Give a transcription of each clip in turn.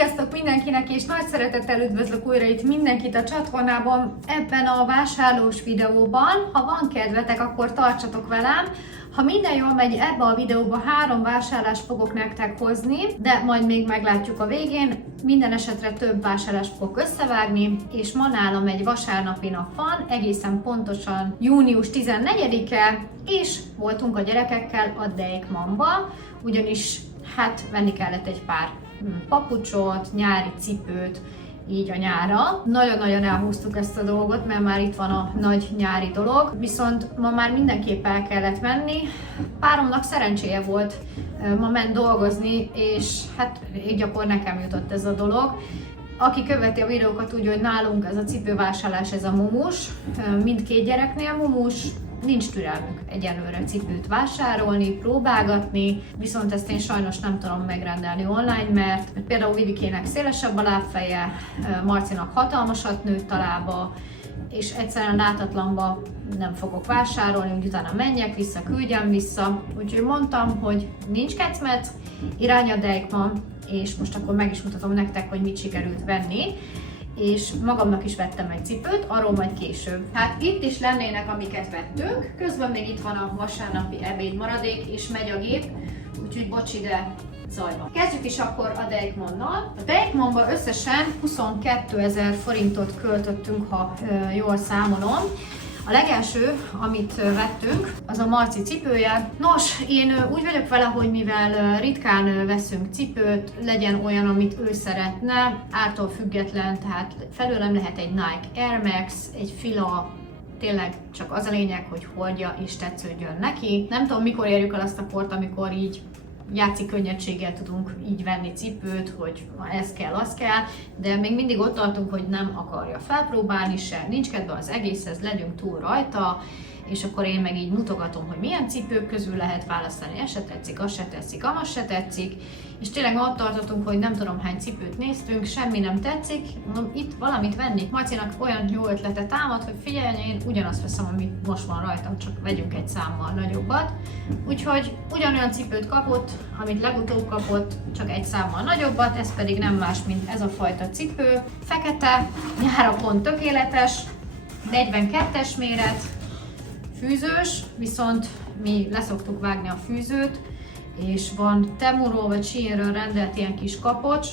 Sziasztok mindenkinek, és nagy szeretettel üdvözlök újra itt mindenkit a csatornában ebben a vásárlós videóban. Ha van kedvetek, akkor tartsatok velem. Ha minden jól megy, ebbe a videóba 3 vásárlást fogok nektek hozni, de majd még meglátjuk a végén. Minden esetre több vásárlást fogok összevágni, és ma nálam egy vasárnapi nap van, egészen pontosan június 14-e, és voltunk a gyerekekkel a Deichmannba, ugyanis hát venni kellett egy pár papucsot, nyári cipőt, így a nyárra. Nagyon-nagyon elhúztuk ezt a dolgot, mert már itt van a nagy nyári dolog, viszont ma már mindenképp el kellett menni. Páromnak szerencséje volt, ma ment dolgozni, és hát így akkor nekem jutott ez a dolog. Aki követi a videókat, tudja, hogy nálunk ez a cipővásárlás, ez a mumus, mindkét gyereknél mumus. Nincs türelmük egyelőre cipőt vásárolni, próbálgatni, viszont ezt én sajnos nem tudom megrendelni online, mert például Vivikének szélesebb a lábfeje, Marcinak hatalmasat nőtt a lába, és egyszerűen látatlanba nem fogok vásárolni, úgy utána menjek vissza, küldjem vissza. Úgyhogy mondtam, hogy nincs kecmet, irány a Deichmann, és most akkor meg is mutatom nektek, hogy mit sikerült venni. És magamnak is vettem egy cipőt, arról majd később. Hát itt is lennének, amiket vettünk, közben még itt van a vasárnapi ebéd maradék, és megy a gép, úgyhogy bocs ide zajba. Kezdjük is akkor a Deichmannnal. A Deichmannban összesen 22 000 forintot költöttünk, ha jól számolom. A legelső, amit vettünk, az a Marci cipője. Nos, én úgy vagyok vele, hogy mivel ritkán veszünk cipőt, legyen olyan, amit ő szeretne, ártól független, tehát felőlem lehet egy Nike Air Max, egy Fila, tényleg csak az a lényeg, hogy hordja és tetsződjön neki. Nem tudom, mikor érjük el azt a kort, amikor így játszik könnyedséggel tudunk így venni cipőt, hogy ez kell, az kell, de még mindig ott tartunk, hogy nem akarja felpróbálni se, nincs kedve az egészhez, legyünk túl rajta, és akkor én meg így mutogatom, hogy milyen cipők közül lehet választani, ez se tetszik, az se tetszik, amaz se tetszik, és tényleg ott tartottunk, hogy nem tudom hány cipőt néztünk, semmi nem tetszik, mondom, itt valamit venni. Marcinak olyan jó ötlete támad, hogy figyelj, én ugyanazt veszem, amit most van rajtam, csak vegyünk egy számmal nagyobbat. Úgyhogy ugyanolyan cipőt kapott, amit legutóbb kapott, csak egy számmal nagyobbat, ez pedig nem más, mint ez a fajta cipő. Fekete, nyára pont tökéletes, 42-es méret, fűzős, viszont mi leszoktuk vágni a fűzőt, és van Temuról vagy Sheinről rendelt ilyen kis kapocs,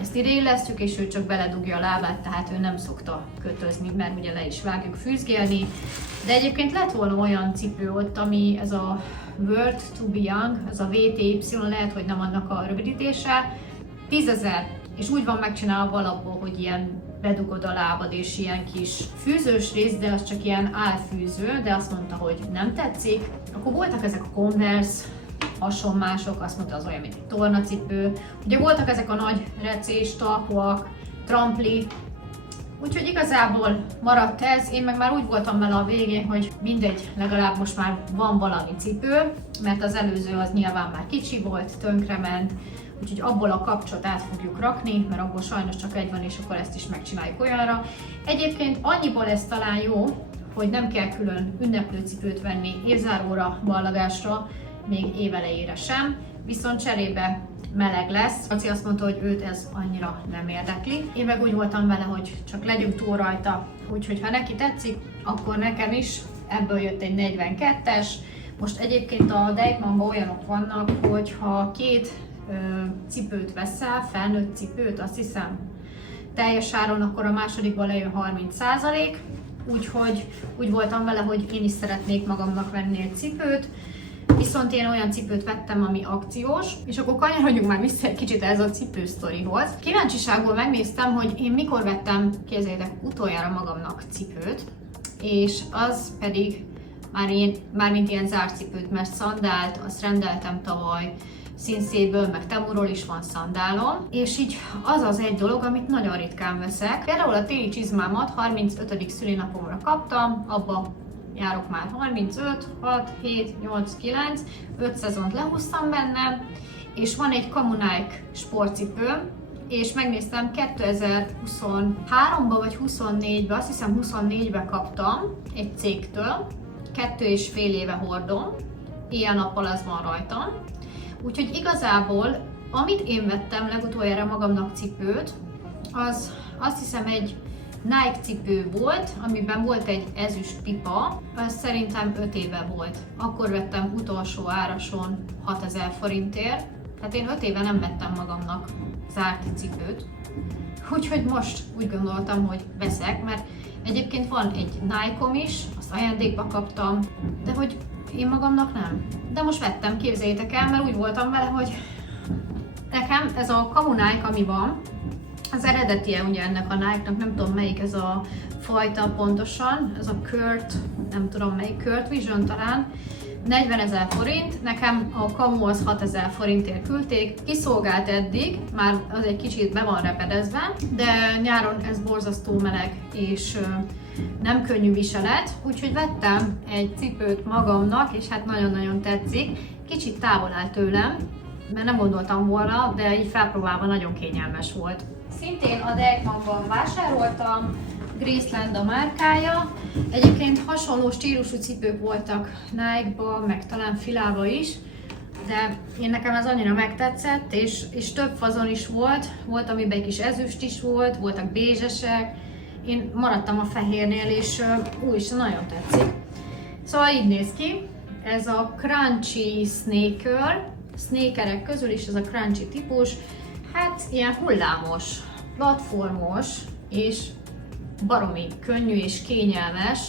ezt ide illesztjük, és ő csak beledugja a lábát, tehát ő nem szokta kötözni, mert ugye le is vágjuk fűzgélni. De egyébként lett volna olyan cipő ott, ami ez a World to be Young, ez a VTY, lehet, hogy nem annak a rövidítése, 10 000, és úgy van megcsinálva alapból, hogy ilyen bedugod a lábad és ilyen kis fűzős rész, de az csak ilyen álfűző, de azt mondta, hogy nem tetszik. Akkor voltak ezek a Converse, hasonmások, azt mondta, az olyan, mint egy tornacipő. Ugye voltak ezek a nagy recés talpúak, trampli, úgyhogy igazából maradt ez. Én meg már úgy voltam vele a végén, hogy mindegy, legalább most már van valami cipő, mert az előző az nyilván már kicsi volt, tönkrement, úgyhogy abból a kapcsot át fogjuk rakni, mert abból sajnos csak egy van, és akkor ezt is megcsináljuk olyanra. Egyébként annyiból ez talán jó, hogy nem kell külön ünneplőcipőt venni évzáróra, ballagásra, még évelejére sem, viszont cserébe meleg lesz. Laci azt mondta, hogy őt ez annyira nem érdekli. Én meg úgy voltam vele, hogy csak legyünk túl rajta, úgyhogy ha neki tetszik, akkor nekem is. Ebből jött egy 42-es. Most egyébként a Deichmannban olyanok vannak, hogy ha 2 cipőt veszel, felnőtt cipőt, azt hiszem teljes áron, akkor a másodikban lejön 30%, úgyhogy úgy voltam vele, hogy én is szeretnék magamnak venni egy cipőt, viszont én olyan cipőt vettem, ami akciós, és akkor kanyarodjunk már vissza egy kicsit ez a cipősztorihoz. Kíváncsiságból megnéztem, hogy én mikor vettem, képzeljétek, utoljára magamnak cipőt, és az pedig mármint ilyen zárcipőt, mert szandált, azt rendeltem tavaly, Színszéből, meg Temuról is van szandálom, és így az az egy dolog, amit nagyon ritkán veszek. Például a téli csizmámat 35. szülinapomra kaptam, abba járok már 35, 6, 7, 8, 9, 5 szezont lehúztam benne, és van egy Camunike sportcipőm, és megnéztem 2023-ban vagy 24-ben, azt hiszem 24-ben kaptam egy cégtől, 2,5 éve hordom, ilyen nappal az van rajtam. Úgyhogy igazából Amit én vettem legutoljára magamnak cipőt, az azt hiszem egy Nike cipő volt, amiben volt egy ezüst pipa, az szerintem 5 éve volt. Akkor vettem utolsó árason 6000 forintért, tehát én 5 éve nem vettem magamnak zárt cipőt. Úgyhogy most úgy gondoltam, hogy veszek, mert egyébként van egy Nike-om is, azt ajándékba kaptam, de hogy én magamnak nem. De most vettem, képzeljétek el, mert úgy voltam vele, hogy nekem ez a Kamu Nike, ami van, az eredetie ugye ennek a Nike-nak, nem tudom melyik ez a fajta pontosan, ez a Kurt, nem tudom melyik, Kurt Vision talán, 40 000 forint, nekem a Kamu az 6000 forintért küldték, kiszolgált eddig, már az egy kicsit be van repedezve, de nyáron ez borzasztó meleg és nem könnyű viselet, úgyhogy vettem egy cipőt magamnak, és hát nagyon-nagyon tetszik, kicsit távol áll tőlem, mert nem gondoltam volna, de így felpróbálva nagyon kényelmes volt. Szintén a Deichmannban vásároltam, Graceland a márkája. Egyébként hasonló stílusú cipők voltak Nike-ba, meg talán Filába is, de nekem ez annyira megtetszett, és több fazon is volt. Volt, amiben egy kis ezüst is volt, voltak bézsesek. Én maradtam a fehérnél, és is nagyon tetszik. Szóval így néz ki. Ez a Crunchy Sneaker. Sneakerek közül is ez a Crunchy típus. Hát ilyen hullámos, platformos, és baromi könnyű és kényelmes.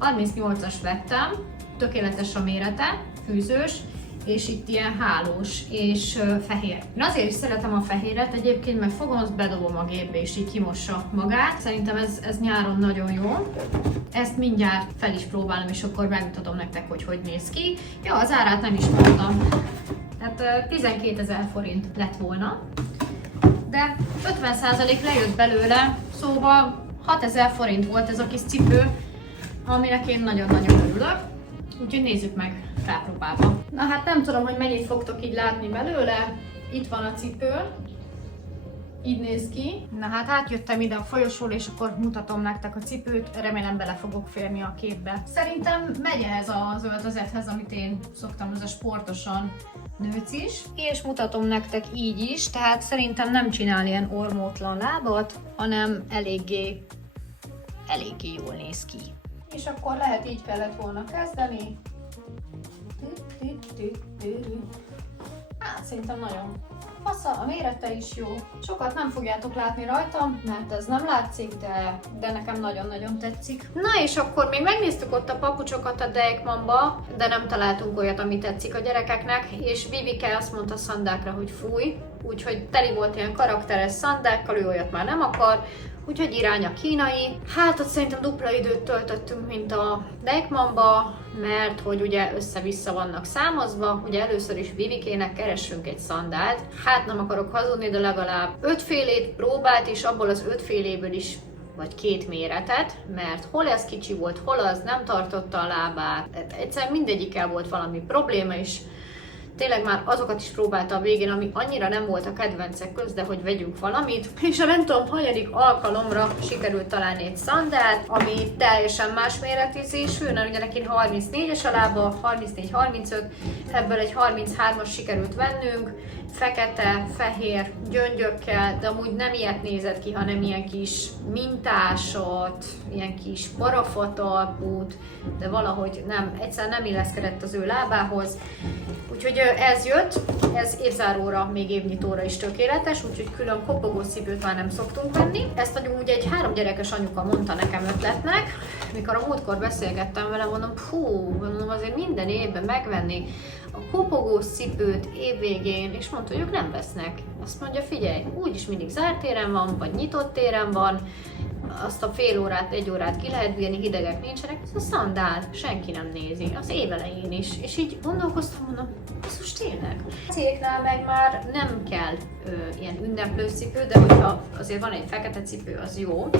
38-as vettem, tökéletes a mérete, fűzős, és itt ilyen hálós és fehér. Én azért is szeretem a fehéret egyébként, mert fogom, azt bedobom a gépbe és így kimossa magát. Szerintem ez nyáron nagyon jó. Ezt mindjárt fel is próbálom, és akkor megmutatom nektek, hogy néz ki. Ja, az árát nem is mondtam. Tehát 12 000 forint lett volna, de 50% lejött belőle, szóval 6000 forint volt ez a kis cipő, aminek én nagyon-nagyon örülök. Úgyhogy nézzük meg felpróbálva. Na hát nem tudom, hogy mennyit fogtok így látni belőle. Itt van a cipő. Így néz ki. Na hát átjöttem ide a folyosóra, és akkor mutatom nektek a cipőt. Remélem bele fogok férni a képbe. Szerintem megy ehhez az öltözethez, amit én szoktam, ez a sportosan nőcis. És mutatom nektek így is, tehát szerintem nem csinál ilyen ormótlan lábat, hanem eléggé jól néz ki. És akkor lehet így kellett volna kezdeni. Hát szerintem nagyon fasza, a mérete is jó. Sokat nem fogjátok látni rajtam, mert ez nem látszik, de nekem nagyon-nagyon tetszik. Na és akkor még megnéztük ott a papucsokat a Deichmannba, de nem találtunk olyat, ami tetszik a gyerekeknek, és Vivike azt mondta szandákra, hogy fúj, úgyhogy teli volt ilyen karakteres szandákkal, ő olyat már nem akar, úgyhogy irány a kínai. Hát ott szerintem dupla időt töltöttünk, mint a Deichmannba, mert hogy ugye össze-vissza vannak számozva, ugye először is Vivikének keressünk egy szandált. Hát nem akarok hazudni, de legalább 5 félét próbált, és abból az 5 féléből is vagy 2 méretet, mert hol ez kicsi volt, hol az nem tartotta a lábát. Egyszerűen mindegyikkel volt valami probléma, és tényleg már azokat is próbálta a végén, ami annyira nem volt a kedvencek köz, de hogy vegyünk valamit. És a nem tudom, hanyadik alkalomra sikerült találni egy szandált, ami teljesen más méretezésű, mert ugye neki 34-es a lába, 34-35, ebből egy 33-as sikerült vennünk, fekete, fehér gyöngyökkel, de amúgy nem ilyet nézett ki, hanem ilyen kis mintásot, ilyen kis parafatalpút, de valahogy nem, egyszerűen nem illeszkedett az ő lábához. Úgyhogy ez jött, ez évzáróra, még évnyitóra is tökéletes, úgyhogy külön kopogós cipőt már nem szoktunk venni. Ezt amúgy egy 3 gyerekes anyuka mondta nekem ötletnek, mikor a múltkor beszélgettem vele, mondom, mondom, azért minden évben megvenni a kopogós cipőt évvégén, és mondta, hogy ők nem vesznek. Azt mondja, figyelj, úgyis mindig zárt téren van, vagy nyitott téren van, azt a fél órát, 1 órát ki lehet bírni, hidegek nincsenek, ez a szandál, senki nem nézi, az évelején is. És így gondolkoztam, mondom, ez most tényleg. A cégeknál meg már nem kell ilyen ünneplőcipő, de hogyha azért van egy fekete cipő, az jó.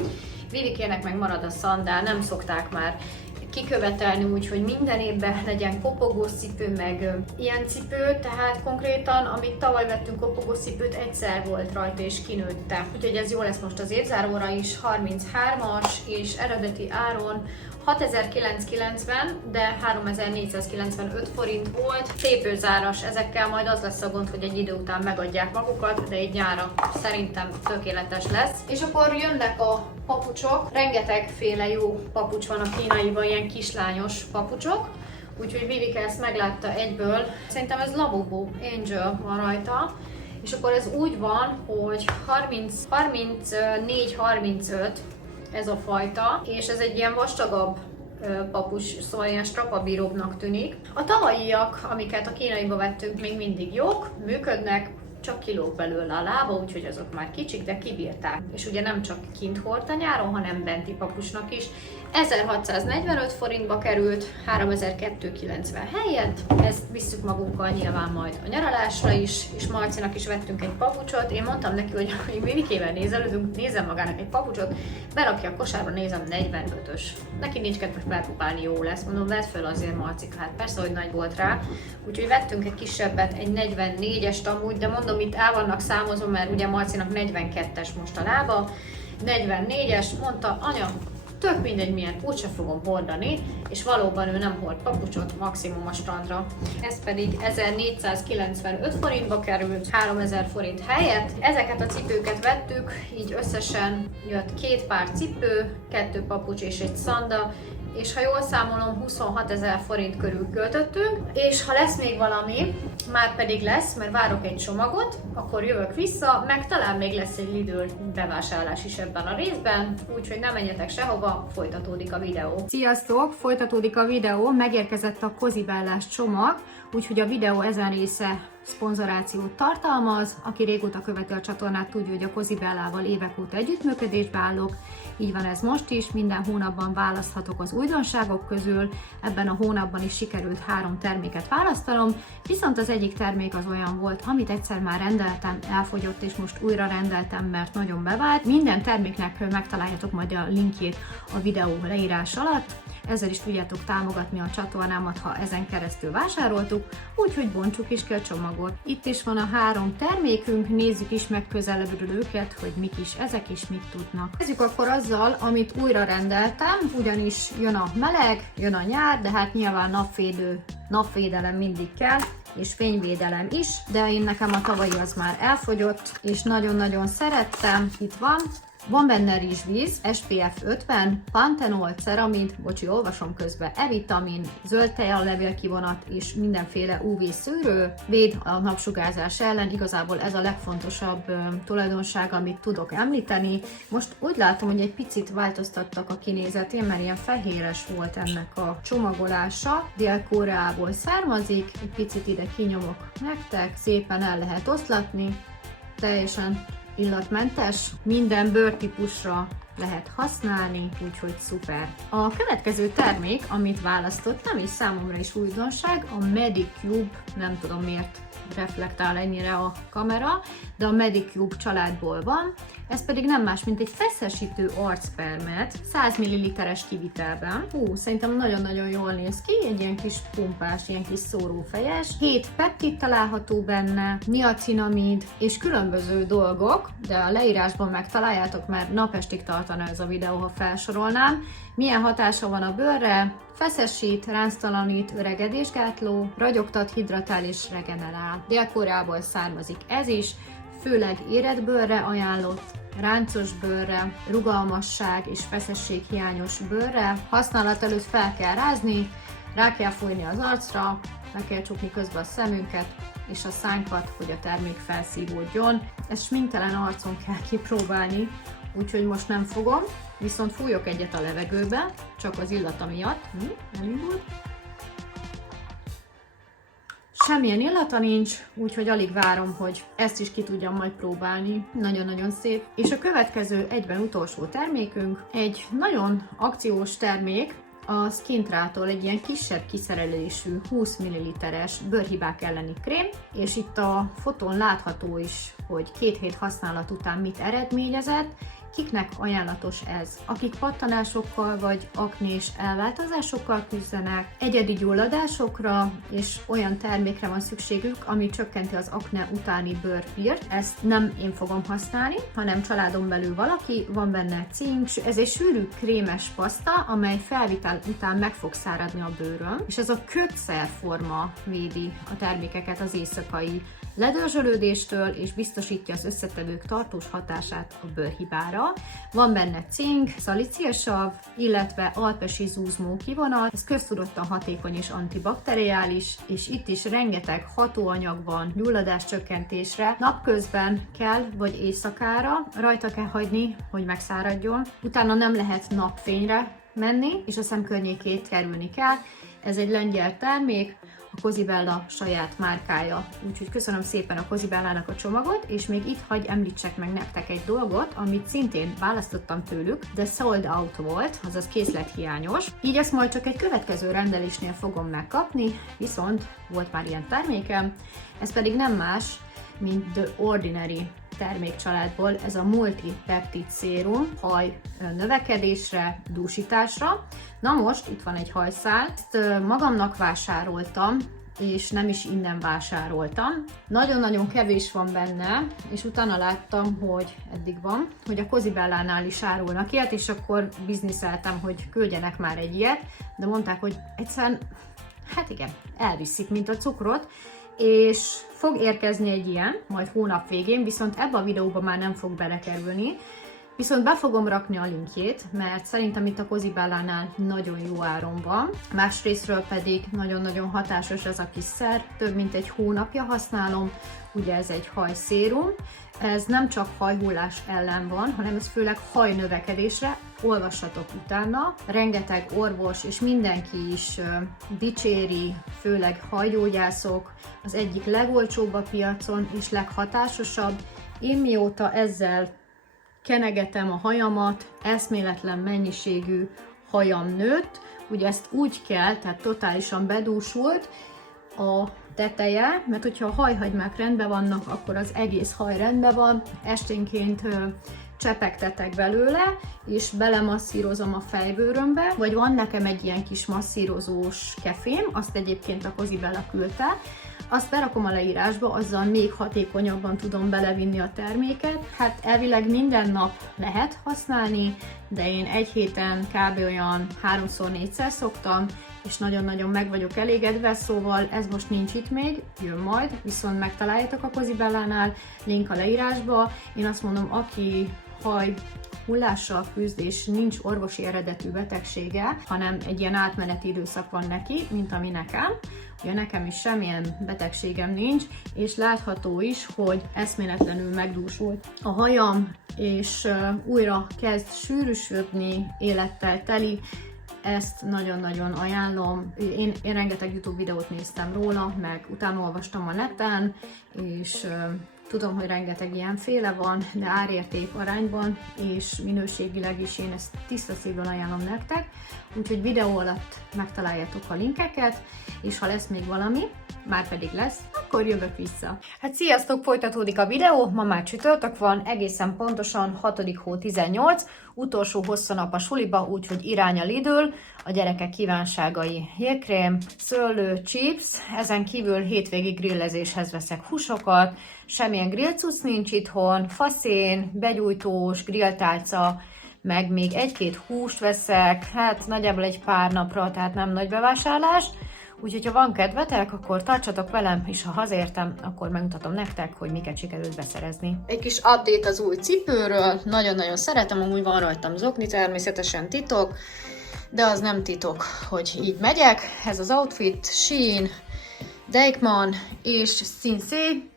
Vivikének meg marad a szandál, nem szokták már kikövetelni úgy, hogy minden évben legyen kopogós cipő, meg ilyen cipő, tehát konkrétan, amit tavaly vettünk kopogós cipőt, egyszer volt rajta és kinőtte. Úgyhogy ez jó lesz most az évzáróra is, 33-as, és eredeti áron 6990, de 3495 forint volt. Tépőzáras, ezekkel majd az lesz a gond, hogy egy idő után megadják magukat, de így nyára szerintem tökéletes lesz. És akkor jönnek a papucsok, rengetegféle jó papucs van a kínaiban, ilyen kislányos papucsok. Úgyhogy Vivike ezt meglátta egyből. Szerintem ez Labubu Angel van rajta. És akkor ez úgy van, hogy 34-35 ez a fajta, és ez egy ilyen vastagabb papucs, szóval ilyen strapabíróbbnak tűnik. A tavalyiak, amiket a kínaiba vettünk, még mindig jók, működnek, csak kilóg belőle a lába, úgyhogy azok már kicsik, de kibírták. És ugye nem csak kint hordta nyáron, hanem benti papucsnak is. 1645 forintba került, 3290 helyett. Ezt visszük magunkkal nyilván majd a nyaralásra is, és Marcinak is vettünk egy papucsot. Én mondtam neki, hogy Vivikével nézelődünk, nézem magának egy papucsot, berakja a kosárba, nézem 45-ös. Neki nincs kedves felpupálni, jó lesz. Mondom, vedd föl azért, Marcika, hát persze, hogy nagy volt rá. Úgyhogy vettünk egy kisebbet, egy 44-est amúgy, de mondom, itt el vannak számozva, mert ugye Marcinak 42-es most a lába. 44-es, mondta, anya, tök mindegy milyen, úgyse fogom hordani, és valóban ő nem hord papucsot, maximum a strandra. Ez pedig 1495 forintba került, 3000 forint helyett. Ezeket a cipőket vettük, így összesen jött 2 pár cipő, 2 papucs és egy szanda, és ha jól számolom, 26 000 forint körül költöttünk, és ha lesz még valami, már pedig lesz, mert várok egy csomagot, akkor jövök vissza, meg talán még lesz egy Lidl bevásárlás is ebben a részben, úgyhogy nem menjetek sehova, folytatódik a videó. Sziasztok! Folytatódik a videó, megérkezett a Kozibellás csomag, úgyhogy a videó ezen része szponzorációt tartalmaz. Aki régóta követi a csatornát, tudja, hogy a Kozibellával évek óta együttműködésbe állok. Így van ez most is, minden hónapban választhatok az újdonságok közül, ebben a hónapban is sikerült 3 terméket választanom, viszont az egyik termék az olyan volt, amit egyszer már rendeltem, elfogyott, és most újra rendeltem, mert nagyon bevált. Minden terméknek megtaláljátok majd a linkjét a videó leírás alatt. Ezzel is tudjátok támogatni a csatornámat, ha ezen keresztül vásároltuk, úgyhogy bontsuk is ki a csomagot. Itt is van a 3 termékünk, nézzük is meg közelebbről őket, hogy mik is ezek és mit tudnak. Kezdjük akkor azzal, amit újra rendeltem, ugyanis jön a meleg, jön a nyár, de hát nyilván napvédelem mindig kell, és fényvédelem is, de nekem a tavalyi az már elfogyott, és nagyon-nagyon szerettem. Itt van benne rizsvíz, SPF 50, pantenol, ceramid, olvasom közben, E-vitamin, zöld tejalevélkivonat és mindenféle UV szűrő, véd a napsugárzás ellen, igazából ez a legfontosabb tulajdonság, amit tudok említeni. Most úgy látom, hogy egy picit változtattak a kinézetén, mert ilyen fehéres volt ennek a csomagolása, Dél-Koreából származik, egy picit ide kinyomok nektek, szépen el lehet oszlatni, teljesen illatmentes, minden bőrtípusra lehet használni, úgyhogy szuper. A következő termék, amit választottam, és számomra is újdonság, a Medicube, nem tudom miért reflektál ennyire a kamera, de a Medicube családból van, ez pedig nem más, mint egy feszesítő arcpermet, 100 ml-es kivitelben. Szerintem nagyon-nagyon jól néz ki, egy ilyen kis pumpás, ilyen kis szórófejes. 7 peptid található benne, niacinamid és különböző dolgok, de a leírásban megtaláljátok, mert napestig tartana ez a videó, ha felsorolnám. Milyen hatása van a bőrre? Feszesít, ránctalanít, öregedésgátló, ragyogtat, hidratál és regenerál. Dél-Koreából származik ez is, főleg érett bőrre ajánlott, ráncos bőrre, rugalmasság és feszességhiányos bőrre. Használat előtt fel kell rázni, rá kell fújni az arcra, le kell csukni közben a szemünket és a szánkat, hogy a termék felszívódjon. Ezt sminktelen arcon kell kipróbálni, úgyhogy most nem fogom, viszont fújok egyet a levegőbe, csak az illata miatt. Elindult. Semmilyen illata nincs, úgyhogy alig várom, hogy ezt is ki tudjam majd próbálni. Nagyon-nagyon szép. És a következő egyben utolsó termékünk egy nagyon akciós termék, a Skintrától egy ilyen kisebb kiszerelésű 20 ml-es bőrhibák elleni krém, és itt a fotón látható is, hogy 2 hét használat után mit eredményezett, kiknek ajánlatos ez? Akik pattanásokkal vagy aknés elváltozásokkal küzdenek, egyedi gyulladásokra és olyan termékre van szükségük, ami csökkenti az akne utáni bőrpírt. Ezt nem én fogom használni, hanem családon belül valaki, van benne cink, ez egy sűrű krémes paszta, amely felvitel után meg fog száradni a bőrön, és ez a kötszerforma védi a termékeket az éjszakai ledörzsölődéstől, és biztosítja az összetevők tartós hatását a bőrhibára. Van benne cink, szalicilsav, illetve alpesi zúzmó kivonat, ez köztudottan hatékony és antibakteriális, és itt is rengeteg hatóanyag van gyulladáscsökkentésre. Napközben kell, vagy éjszakára rajta kell hagyni, hogy megszáradjon. Utána nem lehet napfényre menni, és a szem környékét kerülni kell. Ez egy lengyel termék, a Cosibella saját márkája. Úgyhogy köszönöm szépen a Cosibellának a csomagot, és még itt hagy említsek meg nektek egy dolgot, amit szintén választottam tőlük, de sold out volt, azaz készlethiányos. Így ezt majd csak egy következő rendelésnél fogom megkapni, viszont volt már ilyen termékem, ez pedig nem más, mint The Ordinary termékcsaládból, ez a multipeptid szérum haj növekedésre, dúsításra. Na most itt van egy hajszál, ezt magamnak vásároltam, és nem is innen vásároltam. Nagyon-nagyon kevés van benne, és utána láttam, hogy eddig van, hogy a Cosibellánál is árulnak ilyet, és akkor bizniszeltem, hogy küldjenek már egy ilyet, de mondták, hogy egyszerűen, hát igen, elviszik, mint a cukrot, és fog érkezni egy ilyen, majd hónap végén, viszont ebbe a videóba már nem fog belekerülni, viszont be fogom rakni a linkjét, mert szerintem itt a Cosibellánál nagyon jó áron van. Másrésztről pedig nagyon-nagyon hatásos ez a kis szer, több mint egy hónapja használom, ugye ez egy hajszérum, ez nem csak hajhullás ellen van, hanem ez főleg hajnövekedésre, olvassatok utána. Rengeteg orvos és mindenki is dicséri, főleg hajgyógyászok, az egyik legolcsóbb a piacon és leghatásosabb. Én mióta ezzel kenegetem a hajamat, eszméletlen mennyiségű hajam nőtt, ugye ezt úgy kell, tehát totálisan bedúsult a teteje, mert hogyha a hajhagymák rendben vannak, akkor az egész haj rendben van, esténként csepegtetek belőle, és belemasszírozom a fejbőrömbe, vagy van nekem egy ilyen kis masszírozós kefém, azt egyébként a Cosibella küldte, azt berakom a leírásba, azzal még hatékonyabban tudom belevinni a terméket. Hát elvileg minden nap lehet használni, de én egy héten kb. Olyan 3-4-szer szoktam, és nagyon-nagyon meg vagyok elégedve, szóval ez most nincs itt még, jön majd, viszont megtaláljátok a Cosibellánál, link a leírásba. Én azt mondom, aki haj hullással küzd, és nincs orvosi eredetű betegsége, hanem egy ilyen átmeneti időszak van neki, mint ami nekem. Ugye nekem is semmilyen betegségem nincs, és látható is, hogy eszméletlenül megdúsult a hajam, és újra kezd sűrűsödni, élettel teli. Ezt nagyon-nagyon ajánlom. Én rengeteg YouTube videót néztem róla, meg utána olvastam a neten, és tudom, hogy rengeteg ilyenféle van, de árérték arányban és minőségileg is én ezt tiszta szívből ajánlom nektek. Úgyhogy videó alatt megtaláljátok a linkeket, és ha lesz még valami, már pedig lesz, akkor jövök vissza. Hát sziasztok, folytatódik a videó, ma már csütörtök van, egészen pontosan 6. hó 18, utolsó hosszú nap a suliba, úgyhogy irány a Lidl, a gyerekek kívánságai jégkrém, szőlő, chips, ezen kívül hétvégi grillezéshez veszek húsokat, semmilyen grillcuc nincs itthon, faszén, begyújtós, grilltálca, meg még egy-két húst veszek, hát nagyjából egy pár napra, tehát nem nagy bevásárlás. Úgyhogy ha van kedvetek, akkor tartsatok velem, és ha hazértem, akkor megmutatom nektek, hogy miket sikerült beszerezni. Egy kis update az új cipőről, nagyon-nagyon szeretem, amúgy van rajtam zokni, természetesen titok, de az nem titok, hogy így megyek. Ez az outfit, Shein, Deichmann és Sinsay,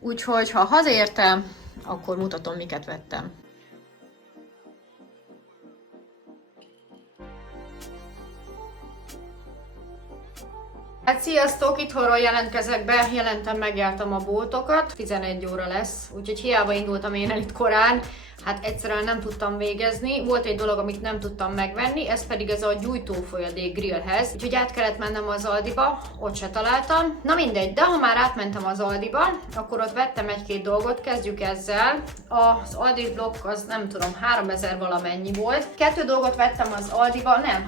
úgyhogy ha hazértem, akkor mutatom, miket vettem. Hát sziasztok, itthonról jelentkezek be, jelentem, megjártam a boltokat, 11 óra lesz, úgyhogy hiába indultam én el itt korán, hát egyszerűen nem tudtam végezni. Volt egy dolog, amit nem tudtam megvenni, ez pedig ez a gyújtófolyadék grillhez, úgyhogy át kellett mennem az Aldiba, ott se találtam. Na mindegy, de ha már átmentem az Aldiba, akkor ott vettem egy-két dolgot, kezdjük ezzel. Az Aldi blokk az nem tudom, 3000 valamennyi volt. 2 dolgot vettem az Aldiba, nem,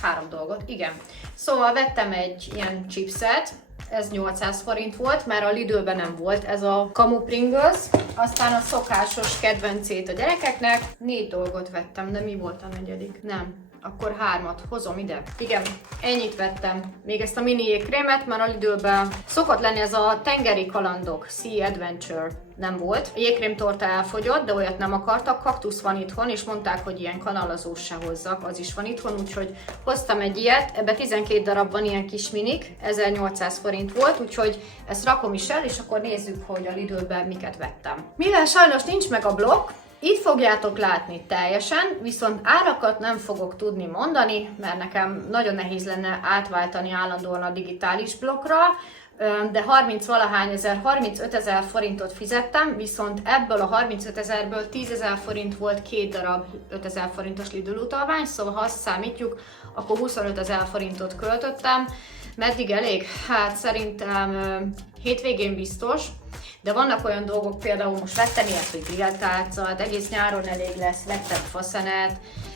3 dolgot, igen. Szóval vettem egy ilyen chipset, ez 800 forint volt, mert a Lidlben nem volt, ez a Camu Pringles. Aztán a szokásos kedvencét a gyerekeknek. 4 dolgot vettem, de mi volt a negyedik? Nem. Akkor 3, hozom ide. Igen, ennyit vettem. Még ezt a mini jégkrémet, mert a Lidlben szokott lenni ez a tengeri kalandok, Sea Adventure. Nem volt. A jégkrémtorta elfogyott, de olyat nem akartak. Kaktusz van itthon, és mondták, hogy ilyen kanalazós se hozzak, az is van itthon, úgyhogy hoztam egy ilyet. Ebbe 12 darab van ilyen kis minik, 1800 forint volt, úgyhogy ezt rakom is el, és akkor nézzük, hogy a Lidlben miket vettem. Mivel sajnos nincs meg a blokk, itt fogjátok látni teljesen, viszont árakat nem fogok tudni mondani, mert nekem nagyon nehéz lenne átváltani állandóan a digitális blokkra, de 30-valahány ezer, 35 000 forintot fizettem, viszont ebből a 35 000-ből 10 000 forint volt 2 darab 5000 forintos Lidl utalvány, szóval ha azt számítjuk, akkor 25 000 forintot költöttem. Meddig elég? Hát szerintem hétvégén biztos, de vannak olyan dolgok, például most vettem ilyet, hogy grilltálcát, egész nyáron elég lesz, vettem faszenet,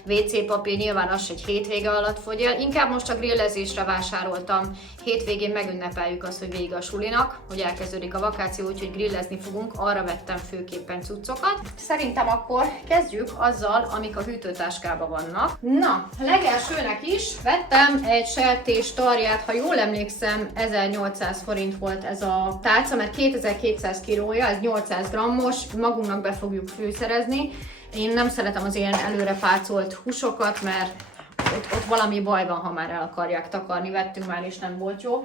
WC papír, nyilván az egy hétvége alatt fogy el. Inkább most a grillezésre vásároltam. Hétvégén megünnepeljük azt, hogy vége a sulinak, hogy elkezdődik a vakáció, úgyhogy grillezni fogunk, arra vettem főképpen cuccokat. Szerintem akkor kezdjük azzal, amik a hűtőtáskában vannak. Na, legelsőnek is vettem egy sertés tarját, ha jól emlékszem, 1800 forint volt ez a tálca, mert 2200 kilója, ez 800 grammos, magunknak be fogjuk fűszerezni. Én nem szeretem az ilyen előre pácolt húsokat, mert ott valami baj van, ha már el akarják takarni, vettünk már és nem volt jó.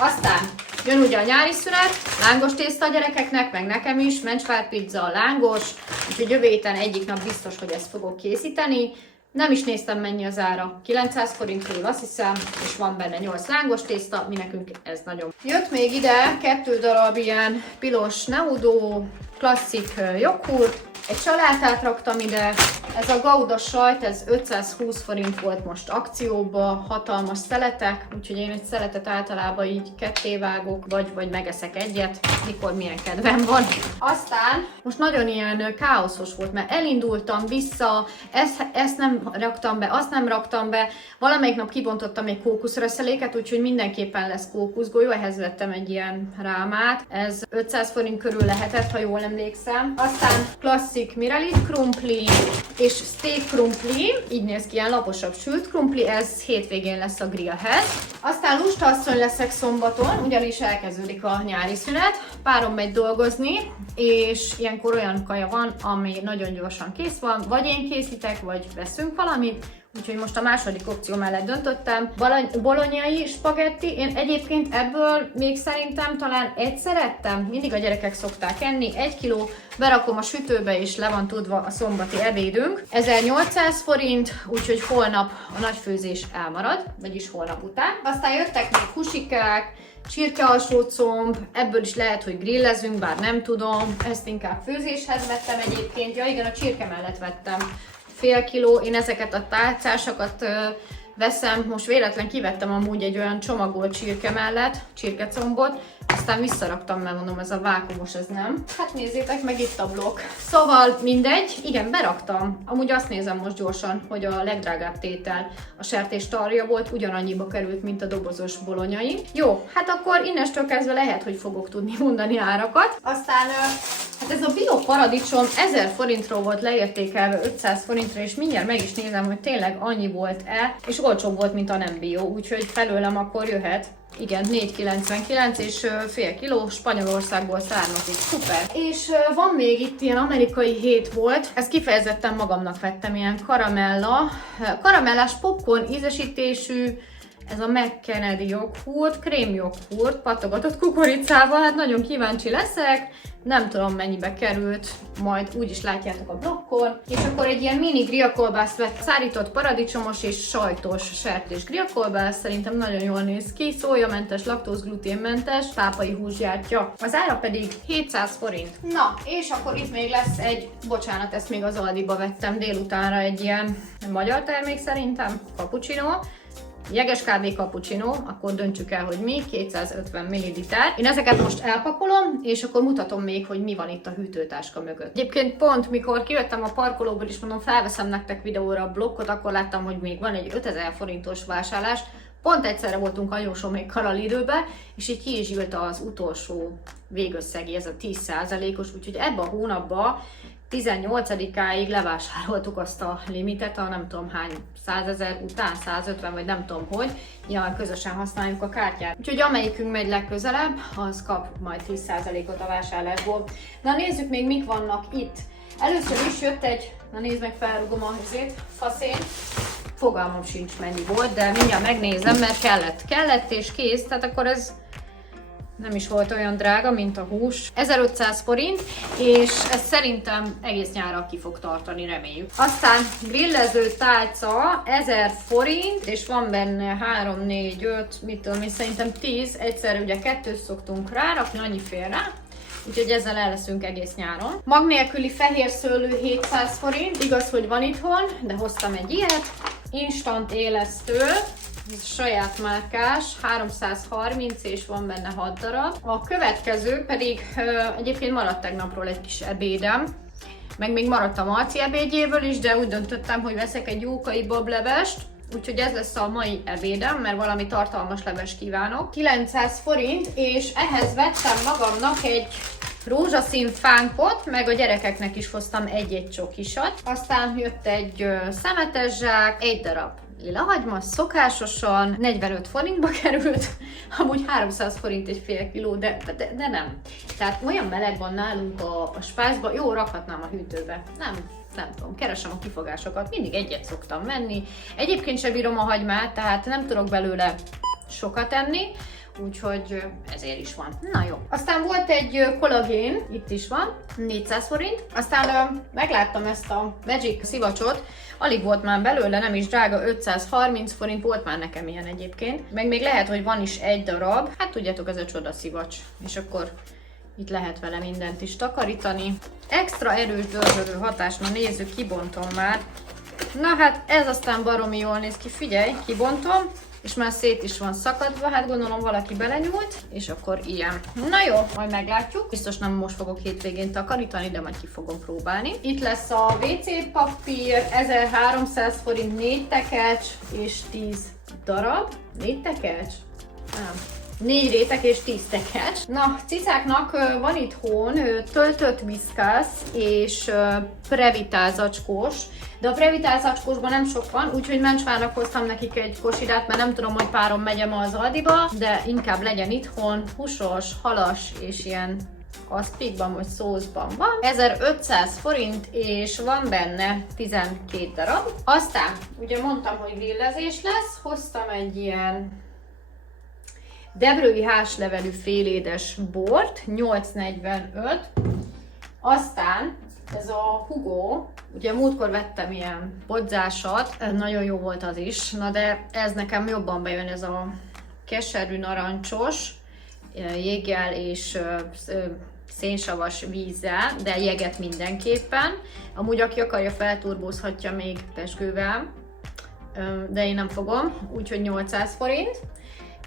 Aztán jön ugye a nyári szünet, lángos tészta a gyerekeknek, meg nekem is, mencsvárpizza, lángos, úgyhogy jövő héten egyik nap biztos, hogy ezt fogok készíteni. Nem is néztem, mennyi az ára, 900 forint körül azt hiszem, és van benne 8 lángos tészta, mi nekünk ez nagyon. Jött még ide 2 darab ilyen pilos neudó, klasszik joghurt, egy salátát raktam ide, ez a Gouda sajt, ez 520 forint volt most akcióba, hatalmas szeletek, úgyhogy én egy szeletet általában így ketté vágok, vagy megeszek egyet, mikor milyen kedvem van. Aztán most nagyon ilyen káoszos volt, mert elindultam vissza, ezt nem raktam be, azt nem raktam be, valamelyik nap kibontottam egy kókuszreszeléket, úgyhogy mindenképpen lesz kókuszgolyó, ehhez vettem egy ilyen rámát, ez 500 forint körül lehetett, ha jól emlékszem. Aztán klasszik Miralit krumpli és steak krumpli, így néz ki, ilyen laposabb sült krumpli, ez hétvégén lesz a grillhez. Aztán lustasszony leszek szombaton, ugyanis elkezdődik a nyári szünet, párom megy dolgozni, és ilyenkor olyan kaja van, ami nagyon gyorsan kész van, vagy én készítek, vagy veszünk valamit. Úgyhogy most a második opció mellett döntöttem. Bolonyai spagetti, én egyébként ebből még szerintem talán egyszer ettem, mindig a gyerekek szokták enni, 1 kiló, berakom a sütőbe és le van tudva a szombati ebédünk. 1800 forint, úgyhogy holnap a nagyfőzés elmarad, vagyis holnap után. Aztán jöttek még husikák, csirkealsócomb, ebből is lehet, hogy grillezünk, bár nem tudom, ezt inkább főzéshez vettem egyébként, ja igen, a csirke mellett vettem fél kiló, én ezeket a tálcásokat veszem, most véletlen kivettem amúgy egy olyan csomagolt csirke mellett, csirkecombot, aztán visszaraktam, mert mondom, ez a vákumos, ez nem. Hát nézzétek meg itt a blokk. Szóval mindegy, igen, beraktam. Amúgy azt nézem most gyorsan, hogy a legdrágább tétel a sertés tarja volt, ugyanannyiba került, mint a dobozos bolonyai. Jó, hát akkor innestől kezdve lehet, hogy fogok tudni mondani árakat. Aztán hát ez a bio paradicsom 1000 forintról volt leértékelve 500 forintra, és mindjárt meg is nézem, hogy tényleg annyi volt-e, és olcsóbb volt, mint a nem bio, úgyhogy felőlem akkor jöhet. Igen, 4,99 és fél kiló, Spanyolországból származik. Szuper! És van még itt ilyen amerikai hét volt, ezt kifejezetten magamnak vettem, ilyen karamellás popcorn ízesítésű, ez a McKennedy joghurt, krémjoghurt, pattogatott kukoricával, hát nagyon kíváncsi leszek, nem tudom mennyibe került, majd úgyis látjátok a blokkon. És akkor egy ilyen mini grillkolbászt vett, szárított paradicsomos és sajtos sertés grillkolbász, szerintem nagyon jól néz ki, szójamentes, laktózgluténmentes, pápai húsgyártya. Az ára pedig 700 forint. Na, és akkor itt még lesz egy, bocsánat, ezt még az Aldiba vettem délutánra, egy ilyen magyar termék szerintem, cappuccino. Jeges kávé cappuccino, akkor döntsük el, hogy mi, 250 ml. Én ezeket most elpakolom, és akkor mutatom még, hogy mi van itt a hűtőtáska mögött. Egyébként pont, mikor kijöttem a parkolóból, és mondom, felveszem nektek videóra a blokkot, akkor láttam, hogy még van egy 5000 forintos vásárlás. Pont egyszerre voltunk anyósomékkal a Lidlbe, és így ki is jött az utolsó végösszegi, ez a 10%-os, úgyhogy ebben a hónapban 18-áig levásároltuk azt a limitet, a nem tudom hány 100 000 után, 150 vagy nem tudom hogy, nyilván közösen használjuk a kártyát. Úgyhogy amelyikünk megy legközelebb, az kap majd 10%-ot a vásárlásból. Na nézzük még mik vannak itt. Először is jött egy, na nézd meg, felrugom a hűzét, faszén. Fogalmam sincs mennyi volt, de mindjárt megnézem, mert kellett és kész, tehát akkor ez nem is volt olyan drága, mint a hús. 1500 forint, és ez szerintem egész nyára ki fog tartani, reméljük. Aztán grillező tálca 1000 forint, és van benne 3, 4, 5, mit tudom én, szerintem 10, egyszerre ugye 2 szoktunk rárakni, annyi fél rá. Úgyhogy ezzel el leszünk egész nyáron. Mag nélküli fehér szőlő 700 forint, igaz, hogy van itthon, de hoztam egy ilyet. Instant élesztő, ez saját márkás, 330 és van benne 6 darab. A következő pedig egyébként maradt tegnapról egy kis ebédem, meg még maradt a Marci ebédjéből is, de úgy döntöttem, hogy veszek egy jókai bablevest, úgyhogy ez lesz a mai ebédem, mert valami tartalmas leves kívánok. 900 forint, és ehhez vettem magamnak egy rózsaszín fánkot, meg a gyerekeknek is hoztam egy-egy csokisat. Aztán jött egy szemetes zsák, egy darab lilahagyma, szokásosan 45 forintba került, amúgy 300 forint egy fél kiló, de nem. Tehát olyan meleg van nálunk a spájzban, jó, rakhatnám a hűtőbe. Nem tudom, keresem a kifogásokat, mindig egyet szoktam venni. Egyébként sem bírom a hagymát, tehát nem tudok belőle sokat enni, úgyhogy ezért is van. Na jó. Aztán volt egy kollagén, itt is van, 400 forint. Aztán megláttam ezt a Magic szivacsot, alig volt már belőle, nem is drága, 530 forint, volt már nekem ilyen egyébként. Meg még lehet, hogy van is egy darab, hát tudjátok, ez a csoda szivacs, és akkor itt lehet vele mindent is takarítani. Extra erős dörzsölő hatás, na nézzük, kibontom már. Na hát ez aztán baromi jól néz ki, figyelj, kibontom, és már szét is van szakadva, hát gondolom valaki belenyúlt, és akkor ilyen. Na jó, majd meglátjuk. Biztos nem most fogok hétvégén takarítani, de majd ki fogom próbálni. Itt lesz a WC papír, 1300 forint, 4 tekercs és 10 darab. 4 tekercs? Nem. 4 réteg és 10 tekercs. Na, cicáknak van itthon töltött viszkász és Previtál zacskós, de a Previtál zacskósban nem sok van, úgyhogy mencsvárnak hoztam nekik egy kosidát, mert nem tudom, hogy párom megyem az Aldiba, de inkább legyen itthon, húsos, halas és ilyen aszpikban vagy szószban van. 1500 forint, és van benne 12 darab. Aztán, ugye mondtam, hogy grillezés lesz, hoztam egy ilyen debrői házlevelű félédes bort, 8,45. Aztán ez a Hugo, ugye múltkor vettem ilyen bodzásat, nagyon jó volt az is, na de ez nekem jobban bejön, ez a keserű narancsos, jéggel és szénsavas vízzel, de jeget mindenképpen. Amúgy aki akarja, felturbózhatja még pezsgővel, de én nem fogom, úgyhogy 800 forint.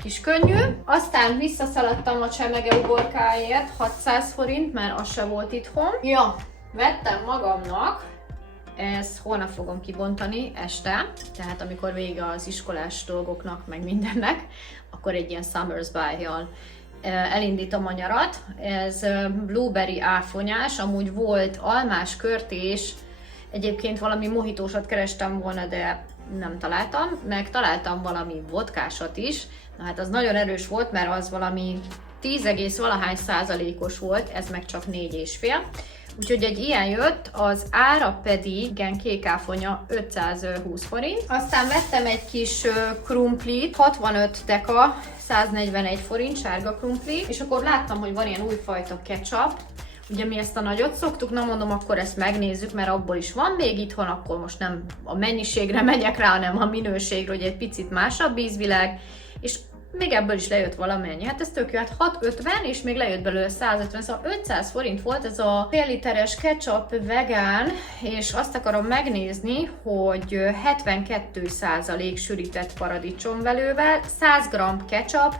Kis könnyű. Aztán visszaszaladtam a csemege uborkáért, 600 forint, mert az se volt itthon. Ja, vettem magamnak, ezt holnap fogom kibontani este, tehát amikor vége az iskolás dolgoknak, meg mindennek, akkor egy ilyen Summer's Buy-jal elindítom a nyarat. Ez blueberry áfonyás, amúgy volt almás körtés, egyébként valami mohitósat kerestem volna, de nem találtam, meg találtam valami vodkásat is, na hát az nagyon erős volt, mert az valami 10,valahány százalékos volt, ez meg csak 4,5. Úgyhogy egy ilyen jött, az ára pedig, igen, kék áfonya 520 forint. Aztán vettem egy kis krumplit, 65 deka, 141 forint, sárga krumpli, és akkor láttam, hogy van ilyen újfajta ketchup. Ugye mi ezt a nagyot szoktuk, na mondom, akkor ezt megnézzük, mert abból is van még itthon, akkor most nem a mennyiségre megyek rá, hanem a minőségre, hogy egy picit másabb ízvilág, és még ebből is lejött valamennyi. Hát ez tök jó, hát 6,50 és még lejött belőle 150, szóval 500 forint volt ez a fél literes ketchup vegán, és azt akarom megnézni, hogy 72% sűrített paradicsomvelővel, 100 g ketchup,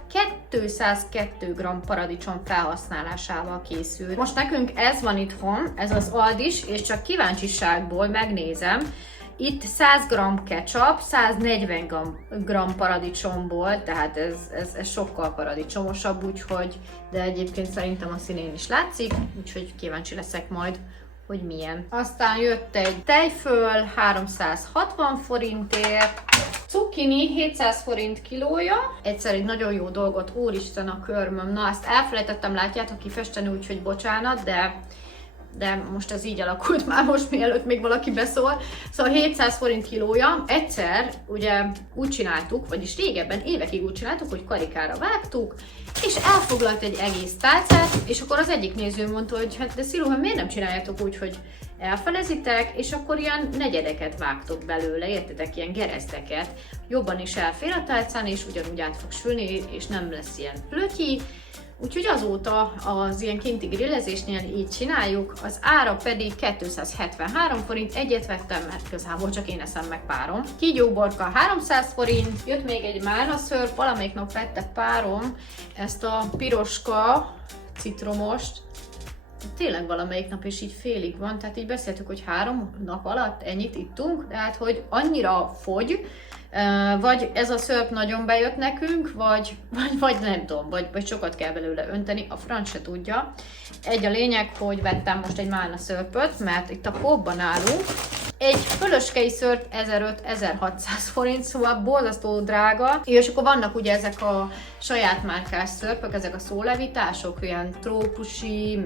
202 g paradicsom felhasználásával készült. Most nekünk ez van itthon, ez az Aldis, és csak kíváncsiságból megnézem, itt 100 g ketchup, 140 g paradicsomból, tehát ez sokkal paradicsomosabb, úgyhogy, de egyébként szerintem a színén is látszik, úgyhogy kíváncsi leszek majd, hogy milyen. Aztán jött egy tejföl 360 forintért, cukkini 700 forint kilója, egyszer egy nagyon jó dolgot, úristen a körmöm, na ezt elfelejtettem, látjátok kifesteni, úgyhogy bocsánat, de most ez így alakult már most, mielőtt még valaki beszól. Szóval 700 forint kilója. Egyszer ugye úgy csináltuk, vagyis régebben évekig úgy csináltuk, hogy karikára vágtuk, és elfoglalt egy egész tálcát, és akkor az egyik néző mondta, hogy hát de Szilu, hát miért nem csináljátok úgy, hogy elfelezitek, és akkor ilyen negyedeket vágtok belőle, értitek, ilyen gerezdeket, jobban is elfér a tálcán, és ugyanúgy át fog sülni, és nem lesz ilyen plötyi. Úgyhogy azóta az ilyen kinti grillezésnél így csináljuk, az ára pedig 273 forint, egyet vettem, mert igazából csak én eszem meg párom. Kígyóborka 300 forint, jött még egy málnaszörp, valamelyik nap vette párom ezt a piroska citromost, tényleg valamelyik nap és így félig van, tehát így beszéltük, hogy 3 nap alatt ennyit ittunk, tehát hogy annyira fogy, vagy ez a szörp nagyon bejött nekünk, vagy nem tudom, vagy sokat kell belőle önteni, a franc se tudja. Egy a lényeg, hogy vettem most egy málna szörpöt, mert itt a Coopban állunk. Egy fölöskei szörp 1500-1600 forint, szóval borzasztó drága. És akkor vannak ugye ezek a saját márkás szörpök, ezek a szólevitások, olyan trópusi,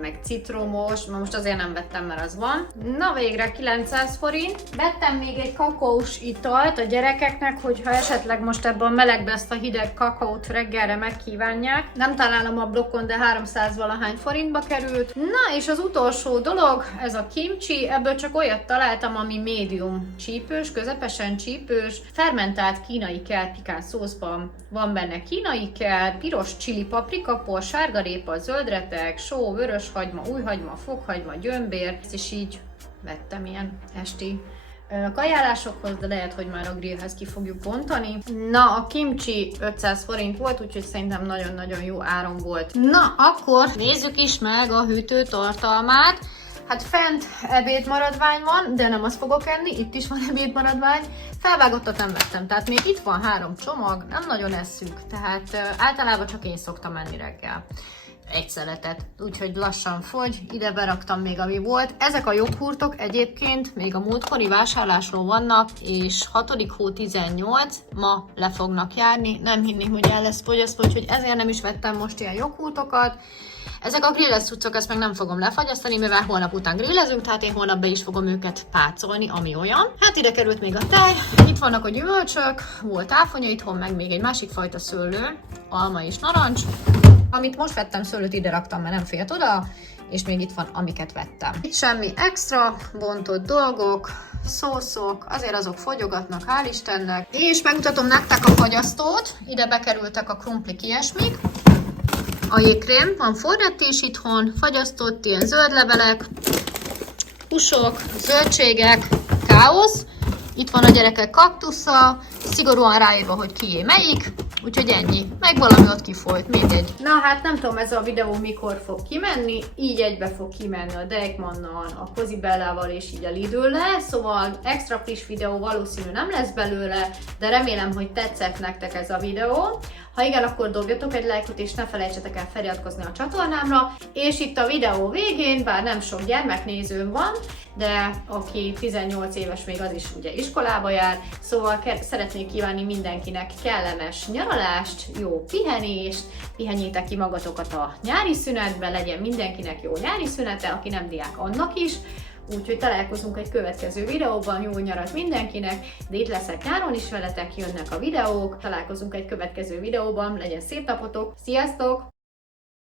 meg citromos, most azért nem vettem, mert az van. Na végre 900 forint. Vettem még egy kakaós italt a gyerekeknek, hogyha esetleg most ebben a melegben ezt a hideg kakaót reggelre megkívánják. Nem találom a blokkon, de 300 valahány forintba került. Na és az utolsó dolog, ez a kimchi, ebből csak olyat találtam, ami médium csípős, közepesen csípős, fermentált kínai kell pikán szószban, van benne kínai kell, piros csili, paprikapor, sárgarépa, zöldrepeg, só, vöröshagyma, újhagyma, fokhagyma, gyömbér, és így vettem ilyen esti kajálásokhoz, de lehet, hogy már a grillhez ki fogjuk bontani. Na, a kimchi 500 forint volt, úgyhogy szerintem nagyon-nagyon jó áron volt. Na, akkor nézzük is meg a hűtő tartalmát. Hát fent ebédmaradvány van, de nem azt fogok enni, itt is van ebédmaradvány. Felvágottat nem vettem, tehát még itt van 3 csomag, nem nagyon esszük, tehát általában csak én szoktam enni reggel. Egy szeletet, úgyhogy lassan fogy, ide beraktam még ami volt. Ezek a joghurtok egyébként még a múltkori vásárlásról vannak, és 6. hó 18, ma le fognak járni, nem hinném, hogy el lesz fogyasztva, úgyhogy ezért nem is vettem most ilyen joghurtokat. Ezek a grilles cuccok, ezt meg nem fogom lefagyasztani, mivel holnap után grillezünk, tehát én holnap be is fogom őket pácolni, ami olyan. Hát ide került még a tej, itt vannak a gyümölcsök, volt áfonya itthon, meg még egy másik fajta szőlő, alma és narancs. Amit most vettem szőlőt, ide raktam, mert nem félt oda, és még itt van, amiket vettem. Itt semmi extra, bontott dolgok, szószok, azért azok fogyogatnak, hál' Istennek. És megmutatom nektek a fagyasztót, ide bekerültek a krumplik, ilyesmik. A jégkrém, van forrett is itthon, fagyasztott, ilyen zöld levelek, húsok, zöldségek, káosz. Itt van a gyerekek kaktusza, szigorúan ráírva, hogy kié melyik, úgyhogy ennyi. Meg valami ott kifolyt, mindegy. Na hát nem tudom, ez a videó mikor fog kimenni, így egybe fog kimenni a Deichmannnal, a Cosibellával és így a Lidl-lel, szóval extra friss videó valószínű nem lesz belőle, de remélem, hogy tetszett nektek ez a videó. Ha igen, akkor dobjatok egy lájkot, és ne felejtsetek el feliratkozni a csatornámra, és itt a videó végén, bár nem sok gyermeknézőm van, de aki 18 éves még az is ugye iskolába jár, szóval szeretnék kívánni mindenkinek kellemes nyaralást, jó pihenést, pihenjétek ki magatokat a nyári szünetben, legyen mindenkinek jó nyári szünete, aki nem diák, annak is. Úgyhogy találkozunk egy következő videóban, jó nyarat mindenkinek, de itt leszek nyáron is veletek, jönnek a videók, találkozunk egy következő videóban, legyen szép napotok, sziasztok!